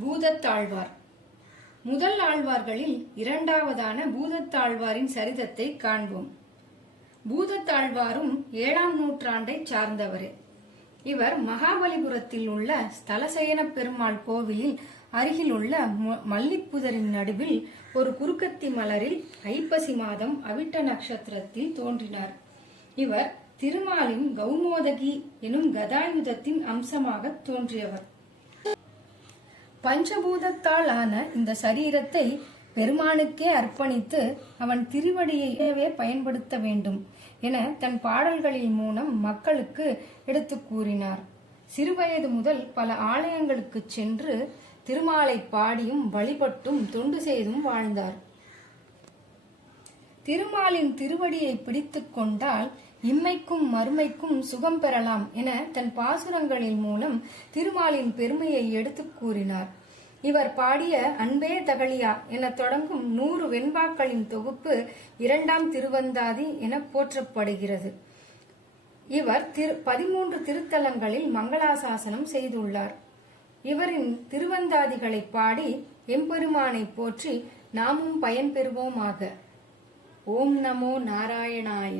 பூதத்தாழ்வார். முதல் ஆழ்வார்களில் இரண்டாவதான பூதத்தாழ்வாரின் சரிதத்தை காண்போம். பூதத்தாழ்வாரும் 7ஆம் நூற்றாண்டைச் சார்ந்தவரே. இவர் மகாபலிபுரத்தில் உள்ள ஸ்தலசயன பெருமாள் கோவிலில் அருகிலுள்ள மல்லிப்புதரின் நடுவில் ஒரு குறுக்கத்தி மலரில் ஐப்பசி மாதம் அவிட்ட நட்சத்திரத்தில் தோன்றினார். இவர் திருமாலின் கௌமோதகி எனும் கதாயுதத்தின் அம்சமாக தோன்றியவர். பஞ்சபூதத்தால் ஆன இந்த சரீரத்தை பெருமானுக்கே அர்ப்பணித்து அவன் திருவடியையே பயன்படுத்த வேண்டும் என தன் பாடல்களின் மூலம் மக்களுக்கு எடுத்து கூறினார். சிறுவயது முதல் பல ஆலயங்களுக்கு சென்று திருமாலை பாடியும் வழிபட்டும் தொண்டு செய்தும் வாழ்ந்தார். திருமாலின் திருவடியை பிடித்துக் கொண்டால் இம்மைக்கும் மறுமைக்கும் சுகம் பெறலாம் என தன் பாசுரங்களின் மூலம் திருமாலின் பெருமையை எடுத்து கூறினார். இவர் பாடிய அன்பே தகழியா என தொடங்கும் 100 வெண்பாக்களின் தொகுப்பு 2ஆம் திருவந்தாதி என போற்றப்படுகிறது. இவர் 13 திருத்தலங்களில் மங்களாசாசனம் செய்துள்ளார். இவரின் திருவந்தாதிகளை பாடி எம்பெருமானை போற்றி நாமும் பயன்பெறுவோமாக. ஓம் நமோ நாராயணாய.